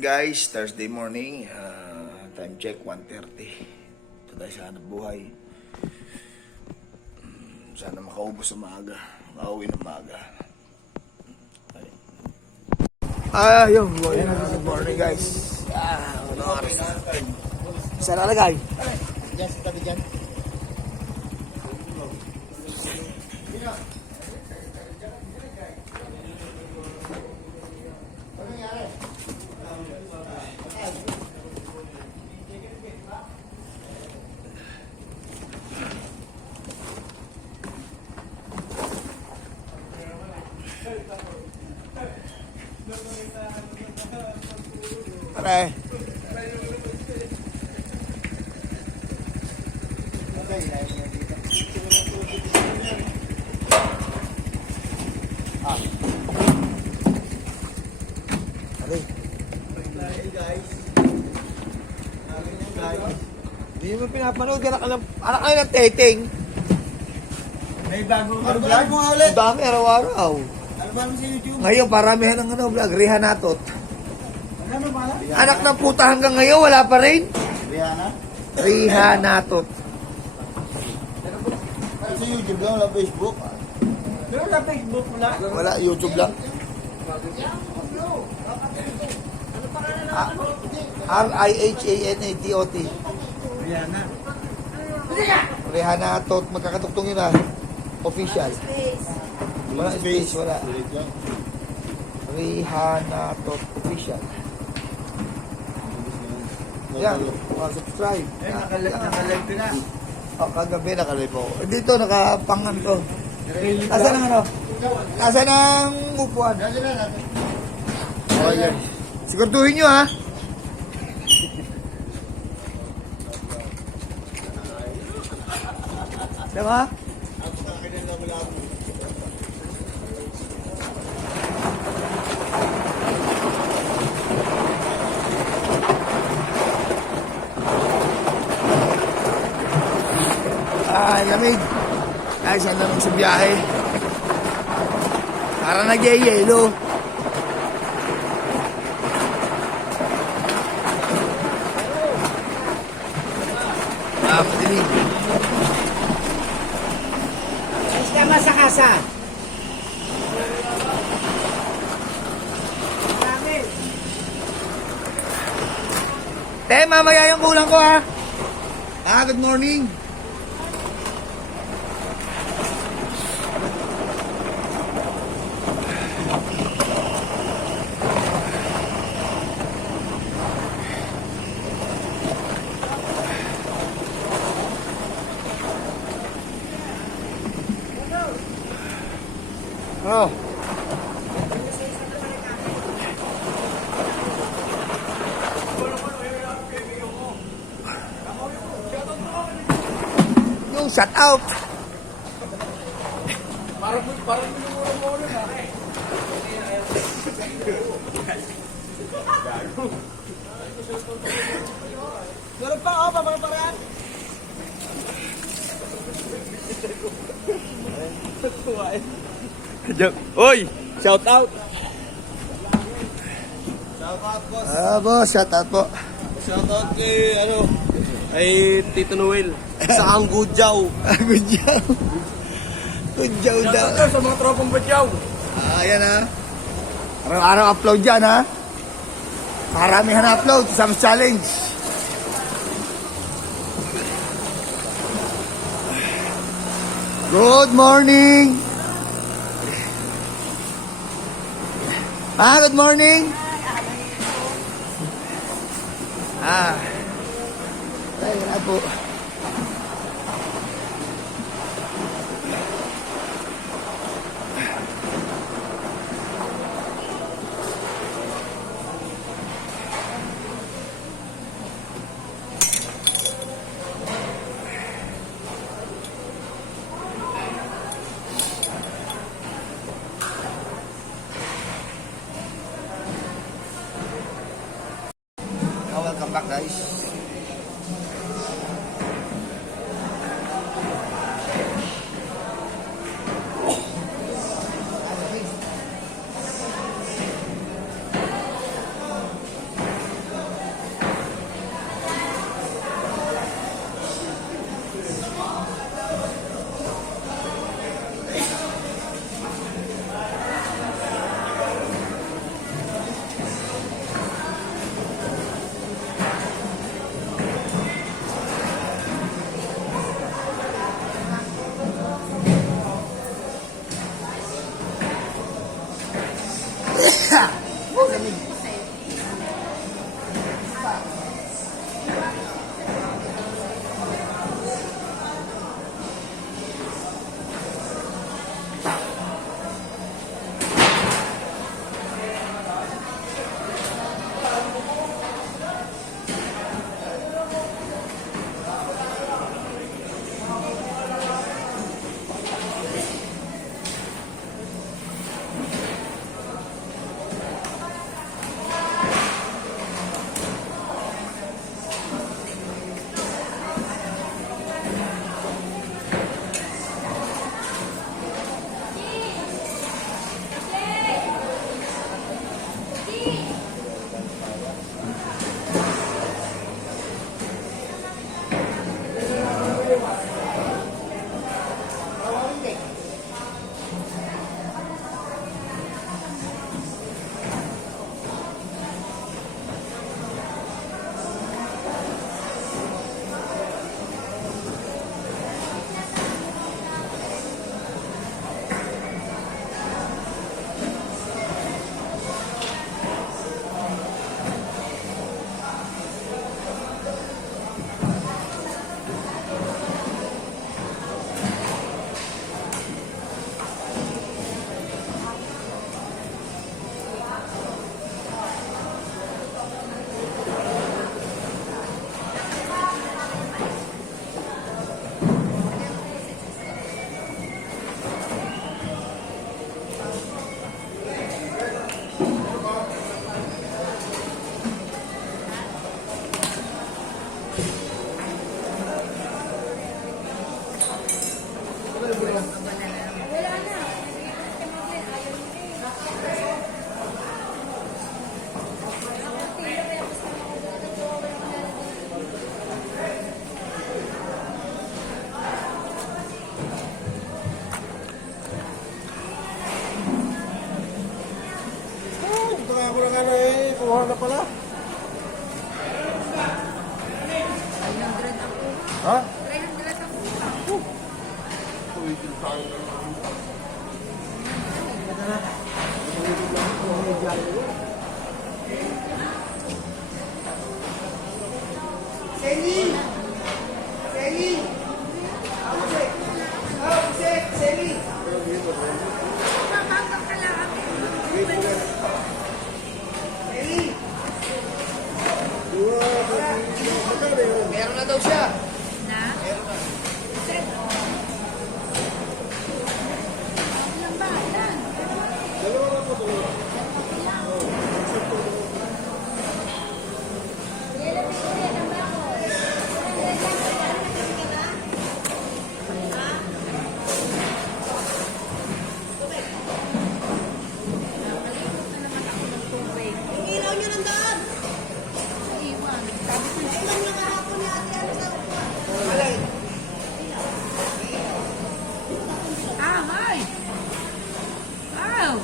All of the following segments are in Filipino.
morning guys, Thursday morning, time check 1:30. Ito tayo sa hanap buhay. Sana makaubos sa maaga, makauwi ng maaga. Yun, good morning guys. Ano oras na? Saan nalagay? Diyan sa tabi dyan. Pare. Hindi mo pinapanood, anak kayo ng teteng. May bagong vlog mo nga ulit. Ang dami araw-araw. Ano ba mo sa YouTube? Ngayon, paramihan ng vlog, Rihanatot. Ano ba? Anak ng puta hanggang ngayon, wala pa rin. Rihanna? Rihanatot. Sa YouTube lang, wala Facebook. Pero wala Facebook, wala. Wala, YouTube lang. Rihanatot. Rihanna. Rihanatot, magkakatuktong yun official. Wala space, wala. Rihanatot official. Yan, subscribe. Nakalive ko na. Kagabi nakalive ako. Dito, nakapangan to. Nasaan ang ano? Nasaan ang upuan? Nasaan na natin? Oh, yan. Sigurduhin nyo ha. Diba? Lamig. Guys, ang lamig sa biyahe. Para nag-yelo. Patinig. Ayos naman sa kasa. Te, mamaya yung kulang ko ha. Good morning. Oh. Yung shut out. Parang minumura-mura na. Meron pa ako, papaparaan. Oy, shout out. Shout out, boss. Boss, shout out po. Shout out kay ay Tito Noel sa Angudjaw. Good job. Good job Shout daw. out sa mga tropang Badyaw. Ayan ha. Araw-araw upload yan ha. Maramihan na upload. Some challenge. Good morning. Good morning. Ayun na po. Welcome back guys. Nakuha na pala. Ha? 300 ang kuha. Sally! Sally! Sally! Mababang ka lang. Sally! Meron na daw siya. Na? Set. Ilang ba? Ilan? Ilaw nyo ng daan. Iwan. Sabi ko Ay, nung nakahapon ni Ate Ano sa upuan. Alay! ah, hi! Wow!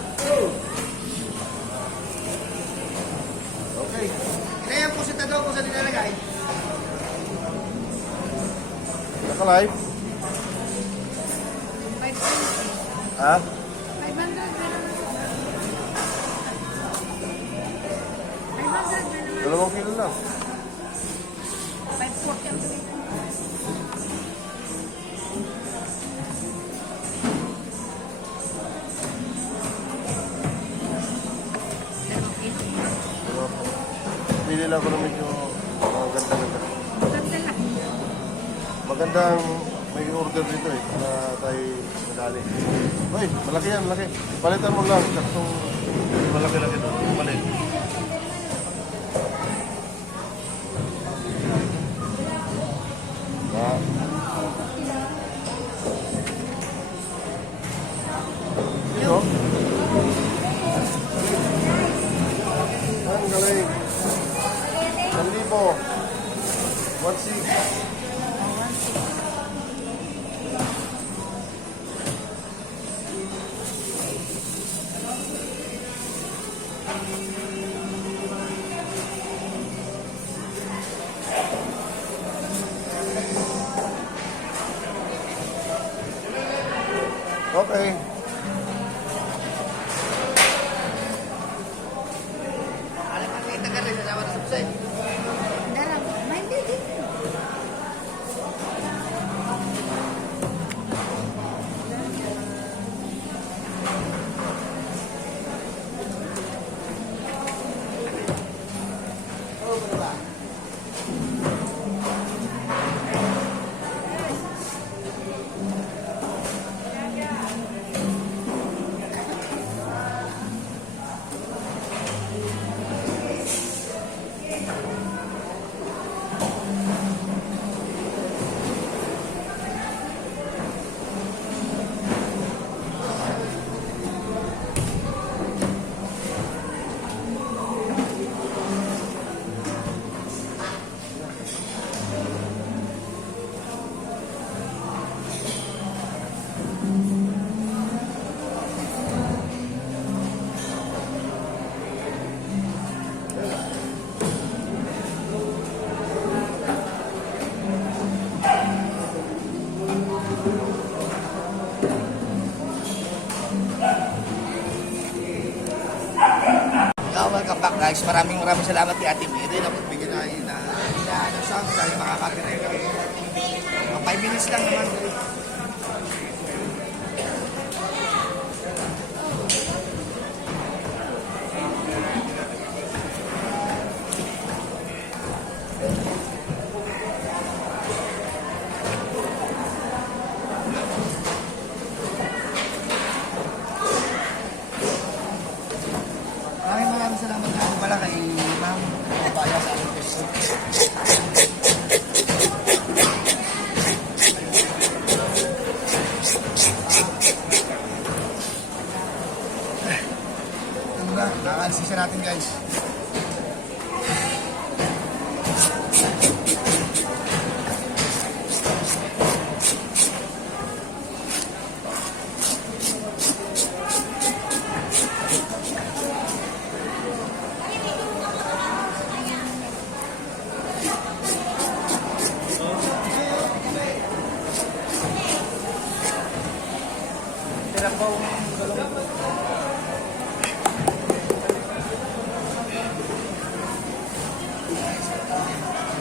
Okay. Kaya po si Tado kung saan nilalagay. Naka-live? 520. Ha? 500 meron na sa 500 meron na. 2 kilo lang. 540 ang tuloy. Pili lang ko na medyo ganda-ganda. Ganda lang. Magandang may order dito eh, na tayo madali. Uy, malaki yan, malaki. Palitan mo lang, saktong malaki-laki doon. Malit. Ah. Yun, oh. Ang galing. 1,000. 1,600. Okay. Alay, makita ka rin. Salamat sa subside. Darang. May hindi. Welcome back guys. Maraming salamat kay Ate Mary na pagbigyan na ano siya dahil makakapiray kami. 5 minutes lang naman. Maraming salamat nga po pala kay Ma'am Babaya sa ating pwesto. Ano na, nakaalis natin guys.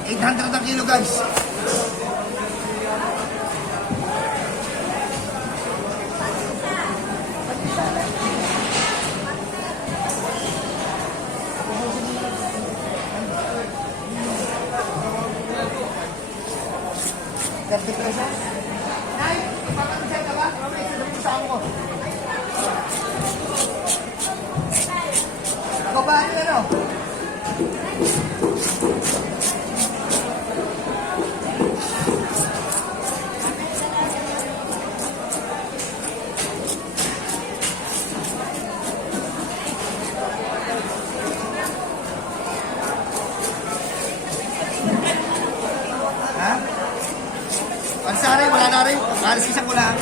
800 ang kilo guys. Nay, papakasya ka ba? Mamaya isa na sa ako. Ako ba ano? Ha? Pansari, wala na rin. Alas isang ko lang.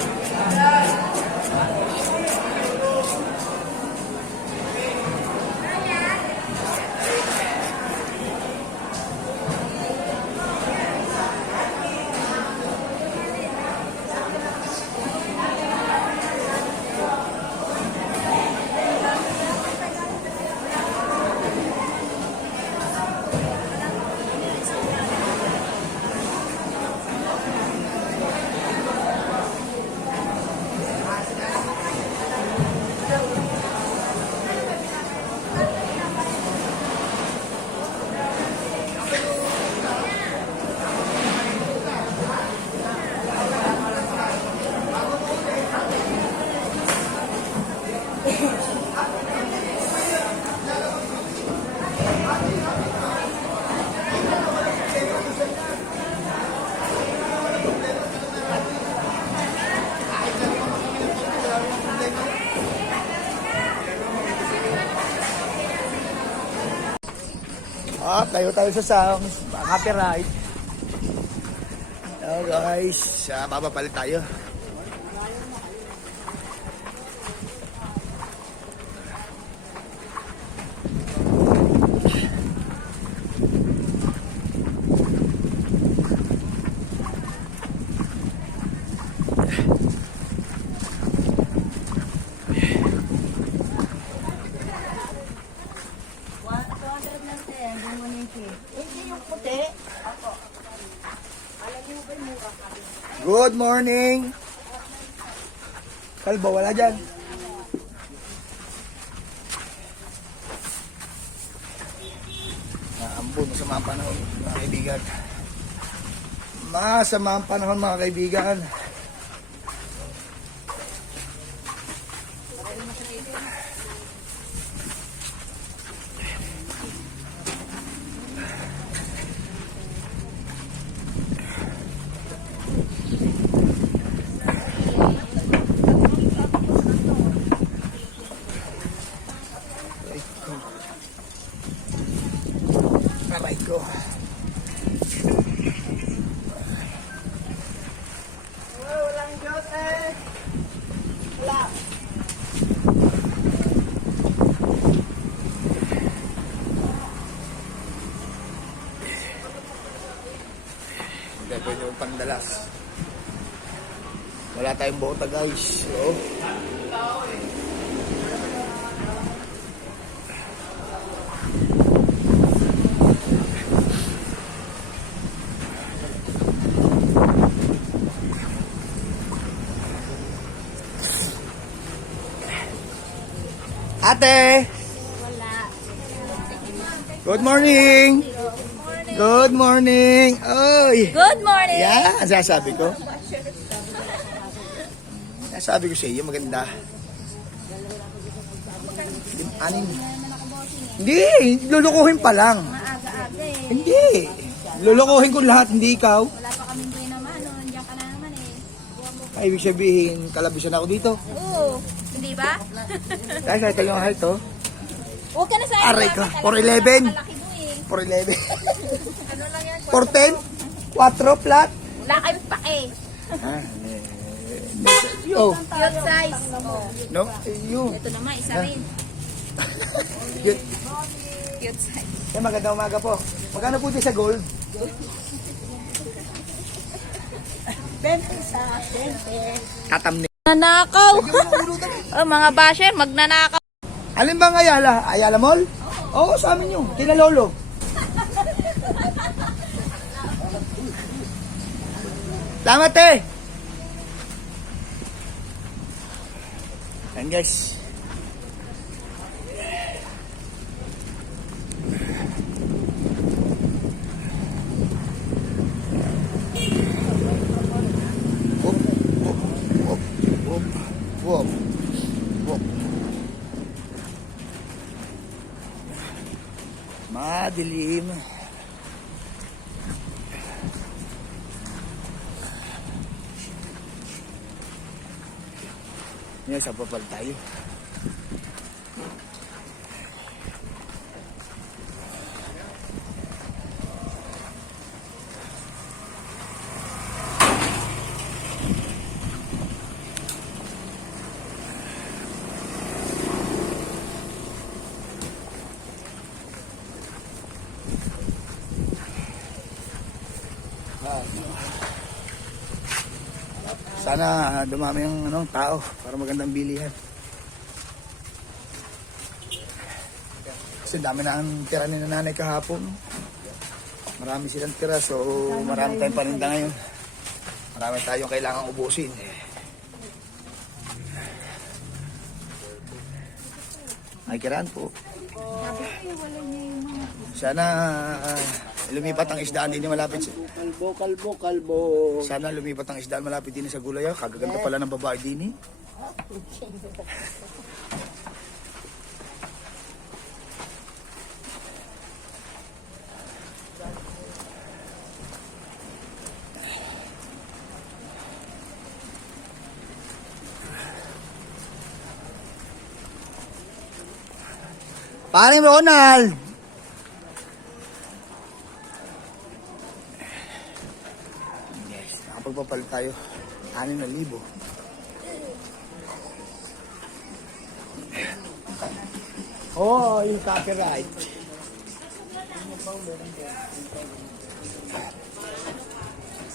Tayo sa sounds, copyright. Hello guys, babapalit tayo. Good morning. Kalbo, wala dyan. Naambon sa mga panahon, mga kaibigan. Masama ang panahon, mga kaibigan. Aray ko. Walang Diyos eh. Wala. Hindi pwede yung pandalas. Wala tayong bota guys. So, ate! Wala. Good morning! Good morning! Oy! Good morning! Yan, sasabi ko. Sasabi ko sa iyo, maganda. Anin? Hindi, lulukuhin pa lang. Maaga-aga eh. Hindi. Lulukuhin ko lahat, hindi ikaw. Wala pa kaming buhay naman. No? Nandiyan ka na naman eh. Ay, ibig sabihin, kalabisan ako dito. Oo. Hindi ba? Dahil sa ito yung height, oh. Huwag ka na sa Aray ka, 4'11". Malaki mo eh. 4'11". Ano lang yan? 4'10". 4 flat. Wala kayong pake. Ah, oh, Cute size. Oh. no? Yun. Ito naman, isa rin. Yun. Cute size. Yan, magandang umaga po. Magkano po din sa gold? 20 sa 20. Tatamni. Nanakaw. Oh, mga basher, magnanakaw. Alin bang Ayala? Ayala Mall? Oo, sa amin yun. Kila Lolo. Salamat eh! Yan guys. Whoop, whoop, whoop, whoop, whoop, whoop. Madilim. Ngayon, sa papal tayo. Sana dumami yung tao para magandang bilihan. Kasi dami na ang tira ni nanay kahapon. Marami silang tira, so marami tayong paninda ngayon. Marami tayong kailangang ubusin. Ay, kiraan po. Sana lumipat ang isdaan din malapit. Kalbo. Sana lumipat ang isdaan malapit din sa Gulay. Kagaganda pala ng babae din eh. Paring Ronald! Yes, nakapagpapalit tayo. 6,000. Oh, yung copyright.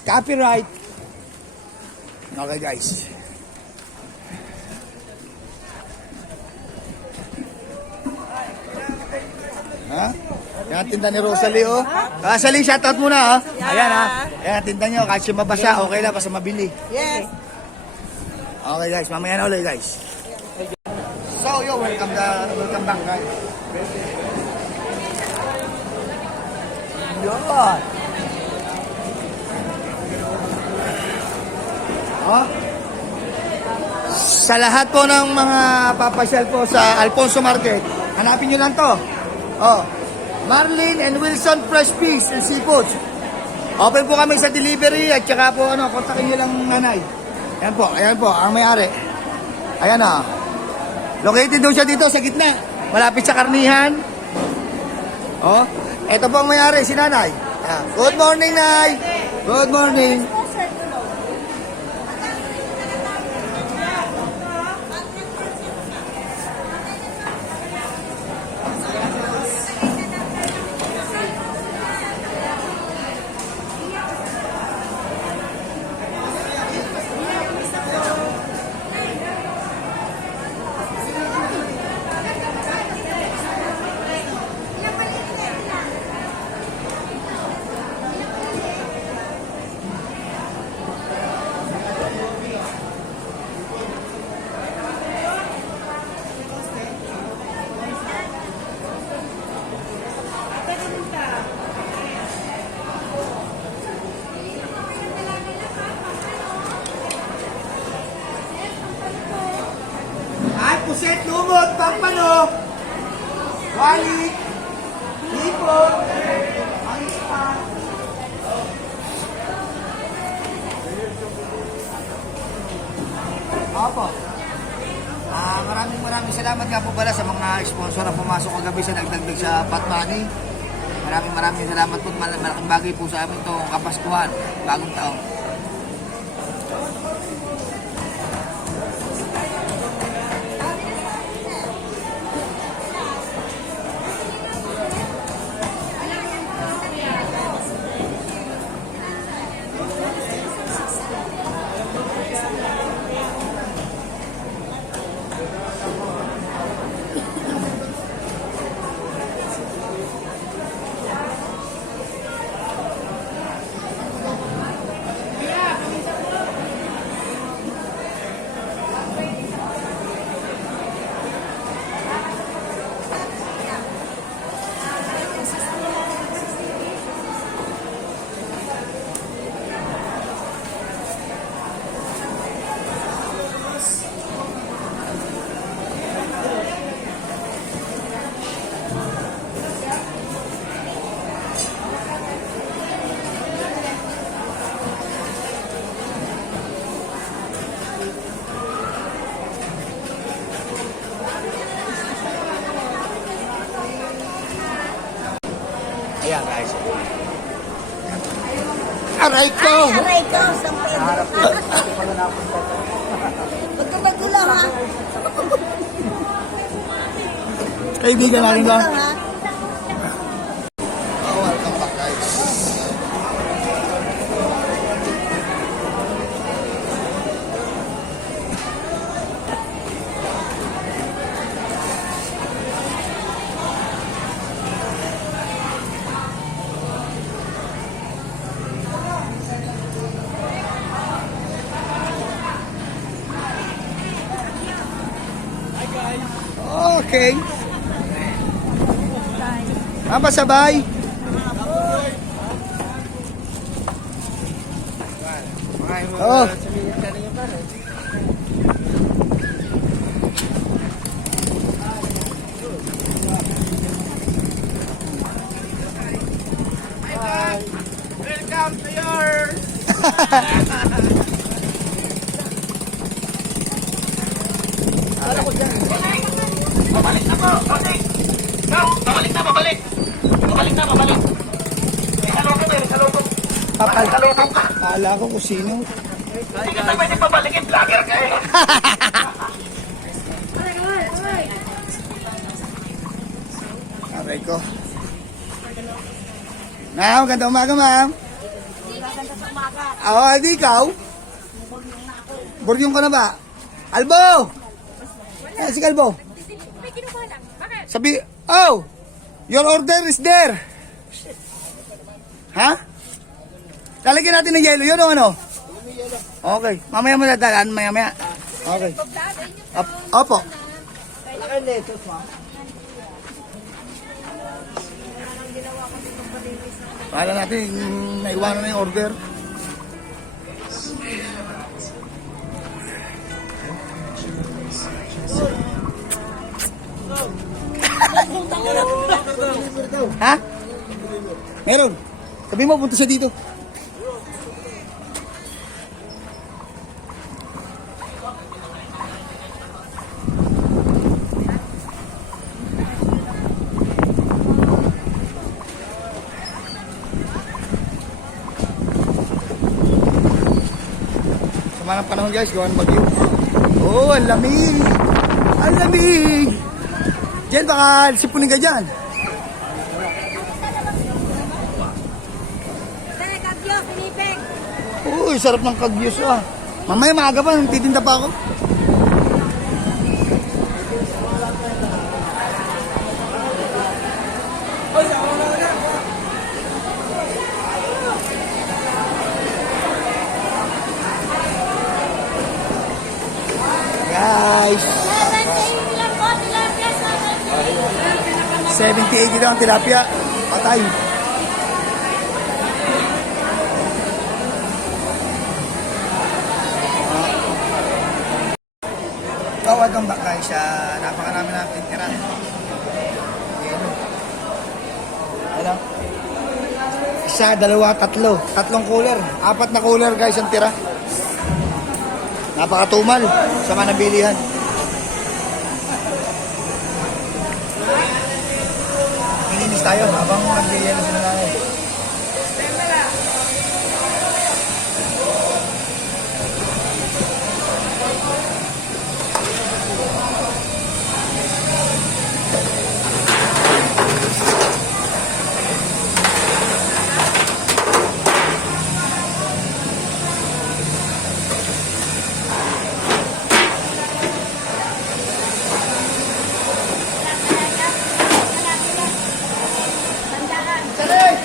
Copyright. Okay guys. Ha? Yan ang tinda ni Rosalie, oh. Rosalie, shoutout muna, oh. Ayan, ha. Yan ang tinda nyo. Kahit siya mabasa, okay lang, basta mabili. Yes. Okay, guys. Mamaya na ulit, guys. So, yo, welcome back, guys. Yun. Oh. Sa lahat po ng mga papasyal po sa Alfonso Market, hanapin nyo lang to. Oh, Marlin and Wilson Fresh Fish and Seafoods. Open po kami sa delivery at saka po kontakin nyo lang nanay. Ayan po, ang may-ari. Ayan na. Located doon siya dito sa gitna. Malapit sa karnihan. Oh, ito po ang may-ari, si nanay. Good morning, nay. Good morning. Puset, lumot, pampano, wali, hipon, ang isa. Opo. Maraming salamat nga po pala sa mga sponsor na pumasok kagabi sa nagdagdag sa Pot Money. Maraming salamat po. Malaking bagay po sa amin itong Kapaskuhan, bagong taon. Aray ko! Ay, aray ko, San Pedro. Magkabagulaw ha. Kaibigan natin ba? Magkabagulaw ha. Oh, welcome back guys. Okay. Apa sabay? Oh. Welcome to your... Kala ko kung sino. Aray ko. Ma'am, ganda umaga, ma'am. Oo, hindi ikaw. Buryong ka na ba? Albo! Eh, si Kalbo. Sabi, oh, your order is there. Ha? Lalagyan natin ng yelo, yun o ano? Okay, mamaya mo dadalaan, maya. Okay. Opo. Kala natin, naiwanan na yung order. Ha? Meron. Sabi mo, punta siya dito. Sama ng panahon guys, gawan bagyo. Oh, ang lamig. Ang lamig. Diyan baka sipunin ka dyan. Kabyo, Pilipek. Uy, sarap ng kagyos ah. Mamaya maaga pa, titinda pa ako. Guys, 70-80 daw ang tilapia. Patay. Welcome back guys. Napakarami natin tira. Hello? Isa, dalawa, tatlo. Tatlong cooler. 4 na cooler guys ang tira. Napakatumal sa mga nabilihan. Ininis tayo habang nagbiyelo sila natin. Salig!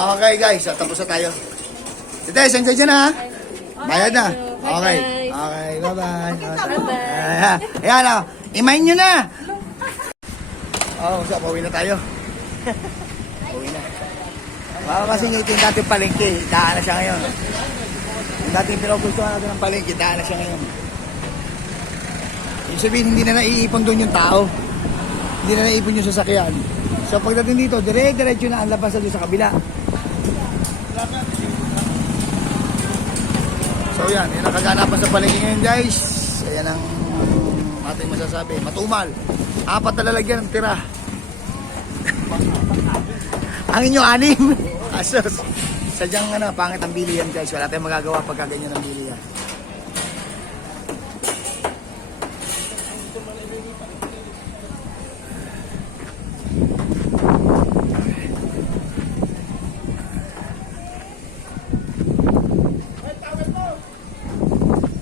Okay guys, tapos na tayo. Tete, sensya dyan ha. Bayad na. Okay. Okay, bye-bye. Ayan o. Imayin nyo na. So, pauwi na tayo. Pauwi na. Kasi yung dating palengke, daan na siya ngayon. Yung dating pinugustuhan natin ng palengke, daan na siya ngayon. Yung sabihin, hindi na naiipon doon yung tao. Hindi na naiipon yung sasakyan. So pagdating dito, dire-diretso na ang labas doon sa kabila. So yan ang kaganapan sa palengke ngayon guys. Ayan ang ating masasabi. Matumal. 4 na lalagyan ng tira. Ang inyo 6. Asos. Sadyang pangit ang bili yan guys. Wala tayong magagawa pagka ganyan ang bili yan.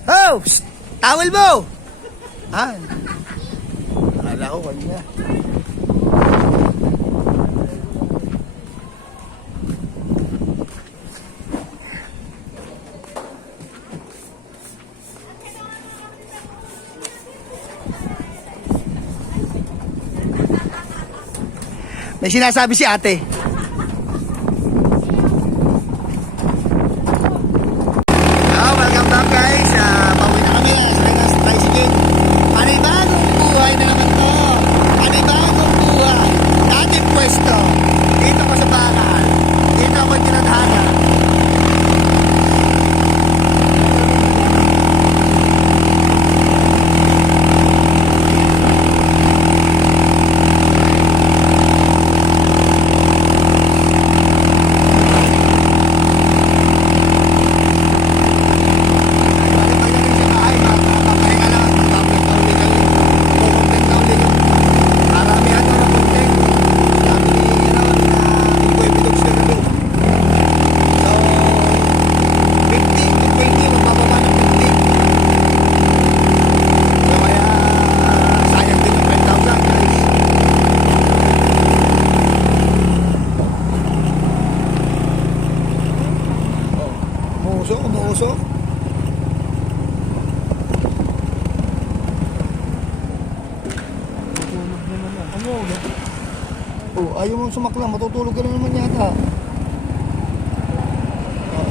Oh! Psst! Towel mo! Ha? Akala ko kanina. May sinasabi si ate. Welcome back guys. Pauwi na kami. Sa tricycle. Panibagong buhay na naman to. Panibagong buhay. Dating pwesto. Dito ko sa bakal. Dito ako tinadhana. Umuusok. Ayaw mong sumaklang, matutulog ka na naman yata.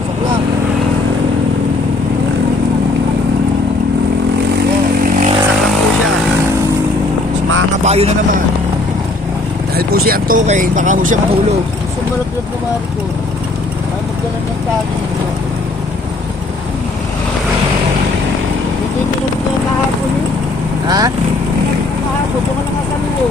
Saklang. Saklang po siya. Mga kabayo na naman. Dahil po siya ang tukay, baka po siya mahulog. Sumalap-lap na Marco. Ay, magkalan ng tagi. Hindi mo na kahapon eh. Ha? Kahapon, baka nakasaluo.